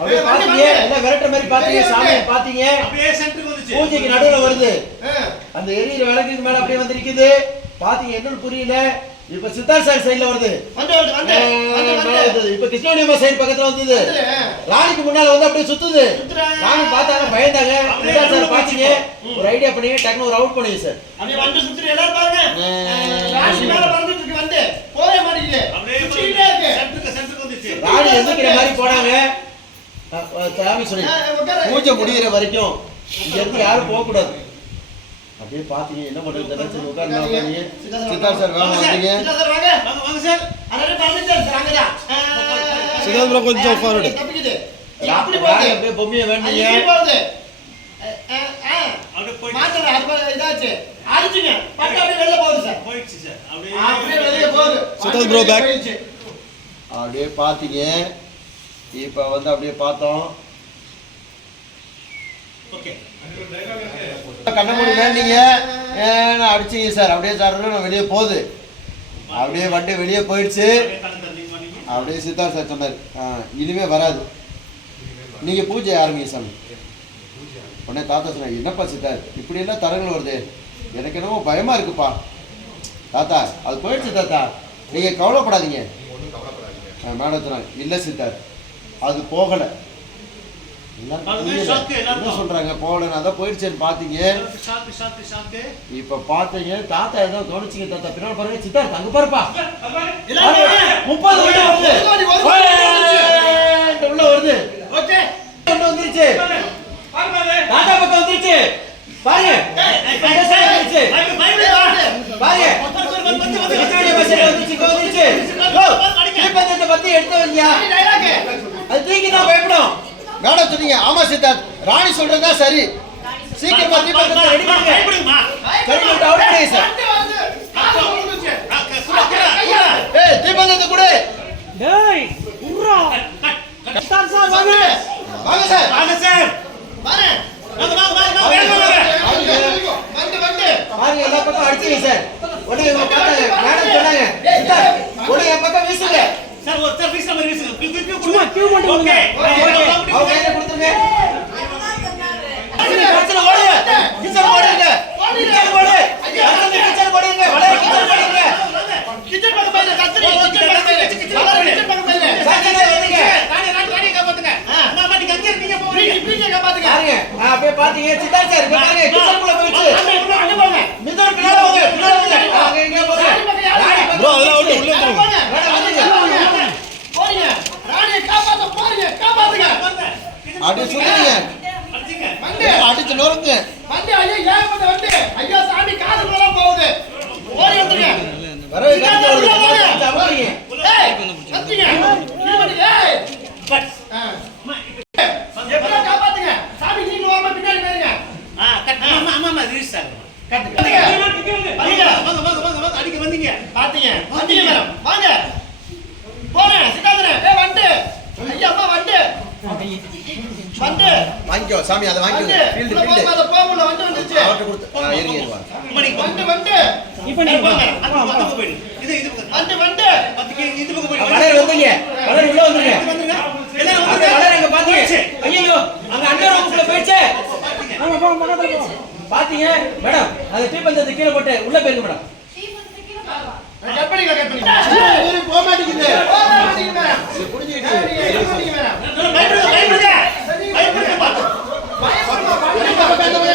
அப்படியே பாத்தீங்க எல்லாம் விரட்ட மாதிரி பாத்தீங்க சாமி பாத்தீங்க அப்படியே சென்டருக்கு வந்துச்சு பூஜைக்கு நடுவுல வருது அந்த எரியிற விளக்குக்கு மேல அப்படியே வந்து நிக்குது பாத்தீங்க என்னன்னு புரியல இப்ப சித்தார் சார் சைடுல வருது இப்ப கிருஷ்ணகிரி சைடு பக்கத்துல வந்தது ராணிக்கு முன்னால வந்து அப்படியே சுத்துது ராணி பார்த்தாங்க பயந்தாங்க சித்தார் சார் பாத்தீங்க ஒரு ஐடியா பண்ணீங்க டக்குனு ஒரு அவுட் பண்ணீங்க சார் அப்படியே வந்து சுத்துற எல்லாரும் பாருங்க ராணி மேல பறந்துட்டு இருக்கு வந்து போவே மாட்டேங்குது அப்படியே சுத்திட்டே இருக்கு சென்டருக்கு வந்துச்சு ராணி எந்திக்கிற மாதிரி போனாங்க சாமி சொல்லி பூஜை முடிகிற வரைக்கும் இங்க இருந்து யாரும் போக கூடாது அப்படியே பாத்தீங்க என்ன பண்றது சரி உட்கார்ந்து சித்தார் சார் வாங்க வந்தீங்க சித்தார் சார் வாங்க வாங்க சார் அரே பர்மிஷன் சார் அங்க தான் சித்தார் ப்ரோ கொஞ்சம் ஃபார்வர்ட் தப்பிக்குது அப்படி போகுது அப்படியே பொம்மையை வேண்டிங்க போகுது அப்படியே போய் மாத்தற அது இதாச்சு அடிச்சிங்க பட்டு அப்படியே வெளிய போகுது சார் போயிடுச்சு சார் அப்படியே வெளிய போகுது சித்தார் ப்ரோ பேக் அப்படியே பாத்தீங்க இப்ப வந்து அப்படியே பார்த்தோம் ஓகே கண்ணமூடி வேண்டிங்க அடிச்சிங்க சார் அப்படியே சார் வெளியே போகுது அப்படியே வண்டி வெளியே போயிடுச்சு அப்படியே சித்தார் சார் சொன்னார் இனிமே வராது நீங்க பூஜை ஆரம்பிங்க சாமி உடனே தாத்தா சொன்னார் என்னப்பா சித்தார் இப்படி எல்லாம் தரங்கள் வருது எனக்கு என்னவோ பயமா இருக்குப்பா தாத்தா அது போயிடுச்சு தாத்தா நீங்க கவலைப்படாதீங்க மேடம் சொன்னாங்க இல்ல சித்தார் அது போகலை என்ன சொல்றாங்க போகல அதான் போயிடுச்சேன்னு பாத்தீங்க இப்ப பாத்தீங்க தாத்தா ஏதோ கவனிச்சிங்க தாத்தா பின்னாடி பாருங்க சித்தார் அங்க பாருப்பா 30 உள்ள வருது வந்துருச்சு தாத்தா பக்கம் வந்துருச்சு பாருங்க பத்தி எடுத்து வந்தியா அது தூக்கி தான் பயப்படும் மேடம் சொன்னீங்க ஆமா சித்தார்த் ராணி சொல்றதா சரி சீக்கிரமா தீபந்தத்தை ரெடி பண்ணுங்க சரி அவுட் பண்ணி சார் ஏய் தீபந்தத்தை கொடு டேய் உர்ரா கட்டார் சார் வாங்க வாங்க சார் வாங்க சார் வாங்க பாருங்க எல்லா பக்கம் அடிச்சிங்க சார் உடனே இவங்க பார்த்தாங்க மேடம் சொன்னாங்க சித்தார்த் உடனே என் பக்கம் வீசுங்க சார் ஒரு சார் வீசுற மாதிரி வீசுங்க சும்மா கியூ மட்டும் ஓகே அவங்க கையில கொடுத்துருங்க கிச்சன் ஓடுங்க கிச்சன் ஓடுங்க கிச்சன் ஓடு கிச்சன் ஓடுங்க வளைய கிச்சன் ஓடுங்க கிச்சன் பக்கம் போய் கத்திரி கிச்சன் பக்கம் போய் சாச்சே வந்துங்க ராணி காப்பாத்துங்க மாமா நீங்க அங்க இருக்கீங்க போறீங்க பீஜே காப்பாத்துங்க பாருங்க அப்படியே பாத்தீங்க சித்தார் சார் பாருங்க கிச்சன் குள்ள போயிச்சு அங்க போங்க மிதர் பின்னால போங்க அங்க எங்க போங்க ப்ரோ அதெல்லாம் அவுட் உள்ள போங்க மேடம் வந்துங்க போறீங்க ராணியை காப்பாத்த போறீங்க காப்பாத்துங்க அப்படியே சொல்லுங்க அடிங்க வண்டி அடிச்சு நொறுங்க வண்டி ஐயா ஏகப்பட்ட வண்டி ஐயா சாமி காது மேல போகுது ஓடி வந்துங்க வரவே கட்டி வருது அப்படிங்க ஏய் கத்திங்க இது பண்ணி ஏய் பட் எப்படா காப்பாத்துங்க சாமி நீங்க வாமா பின்னாடி போறீங்க கட் ஆமா ரிலீஸ் ஆகும் கட்டுங்க வாங்க அடிக்க வந்தீங்க பாத்தீங்க வந்தீங்க மேடம் வாங்க போறேன் சித்தாந்தரே ஏய் வண்டி ஐயா அம்மா வண்டி வண்டி வாங்கிக்கோ சாமி அதை வாங்கிக்கோ ஃபீல்ட் ஃபீல்ட் அத போமுல வண்டி வந்துச்சு அவர்ட்ட கொடுத்து இருங்க வண்டி வண்டி இப்போ நீ அந்த போய் இது வண்டி வண்டி அதுக்கு இது பக்கம் போய் வளர வந்தீங்க வளர உள்ள வந்துருங்க எல்லாரும் அப்படியே வளர எங்க பாத்தீங்க ஐயோ அங்க அண்டர் ரூம்ல போயிடுச்சு ஆமா போ பக்கத்துல போ பாத்தீங்க மேடம் அது தீபந்தத்தை கீழ போட்டு உள்ள போயிருங்க மேடம் கட் பண்ணிங்க ஊருக்கு போக மாட்டேங்குது போக மாட்டீங்க மேடம் புடிஞ்சிட்டு மேடம் பயப்படுங்க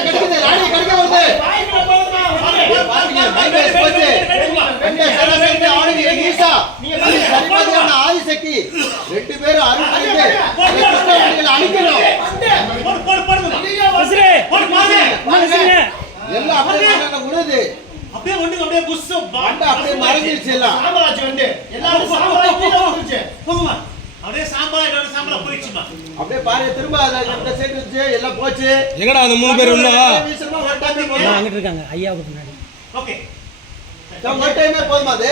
கிடைக்குது ராணி கிடைக்க வருது பாத்தீங்க மைனஸ் போச்சு ரெண்டு சரசரத்தை ஆளுங்க ஈசா சரிபாதியான ஆதிசக்தி ரெண்டு பேரும் அருள்புரிந்து கிருஷ்ணவண்டிகளை அழிக்கணும் போடுங்க வசிரே போடு பாருங்க வசிரே எல்லாம் அப்படியே விழுது அப்படியே ஒண்ணு அப்படியே புஷ் வண்டி அப்படியே மறைஞ்சிருச்சு எல்லாம் சாம்பலாச்சு வண்டி எல்லாரும் சாம்பலாச்சு கீழ வந்துருச்சு போங்கம்மா அப்படியே சாம்பலா போயிடுச்சுமா அப்படியே பாருங்க திரும்ப அந்த சைடு இருந்துச்சு எல்லாம் போச்சு எங்கடா அந்த 3 பேர் இன்னும் வீசுறமா ஒரு டைம் அங்கிட்டு இருக்காங்க ஐயாவுக்கு முன்னாடி ஓகே ஒரு டைமே போதுமா அது